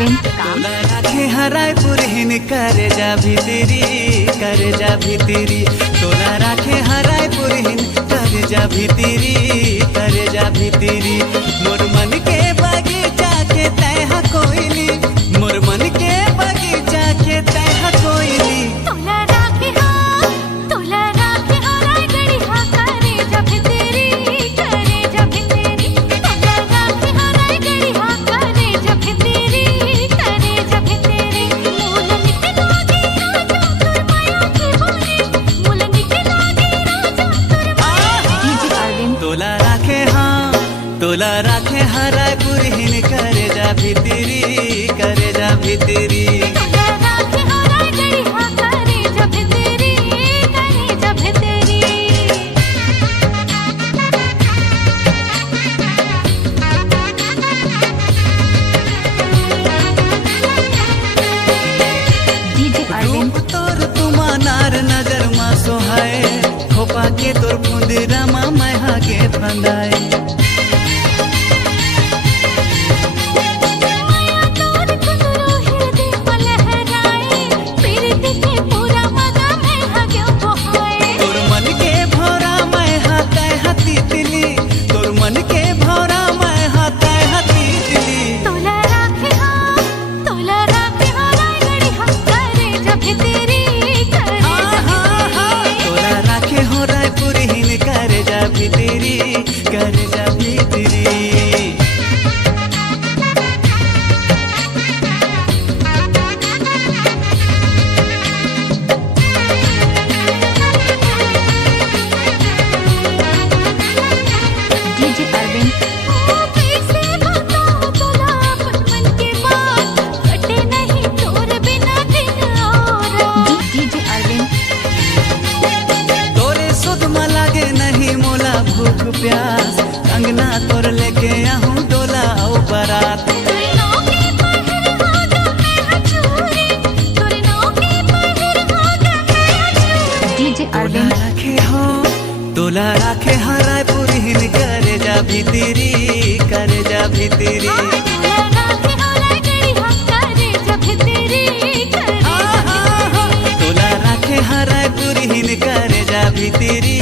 अरविंद काम राखे हराय पुरहिन करे जा भीतरी तोला राखे हराय पुरहिन करे जा भीतरी मोर मन के बगीचा के तह कोइली मोर मन के बगीचा के तह कोइली तोला राखे हराय गड़िया करे जा भीतरी तोला राखे हराय गड़िया करे जा भीतरी मूल निकला दी राजा तुर माया की बोले तोला राखे तोला राखे हराय पुरहिन करे जा भीतरी तोला राखे हराय गड़िया करे जा भीतरी डीजे अरविंद तोर तुमा नार नजर मा सोहाय खोपा के तोर फुंदरा मा मैहा के फंदाए माया तोर कुंदरो हृदय पलहराए प्रीति के पूरा मगा में हग्यो बहाए तोर मन के भौरा मैहा तय हती दिली तोर मन के भौरा मैहा तय हती दिली तोला राखे हराय गड़िया करे जा भीतरी तोला राखे हो राय पुरहिन करे जा भीतरी डीजे अरविंद कैसे बताऊं तोला अपन मन के बात कटे नहीं तोर बिना दिन और डीजे अरविंद तोरे सुध में लागे नहीं मोला भूख प्यास अंगना तोर लेके आहूं डोला औ बारात तोरे नाव के पहिर होगा मैं हचूरी तोरे नाव के पहिर होगा मैं हचूरी डीजे अरविंद तोला राखे हराय पुरहिन करे जा भीतरी तोला राखे हराय गड़िया करे जा भीतरी तोला राखे हराय पुरहिन करे जा भीतरी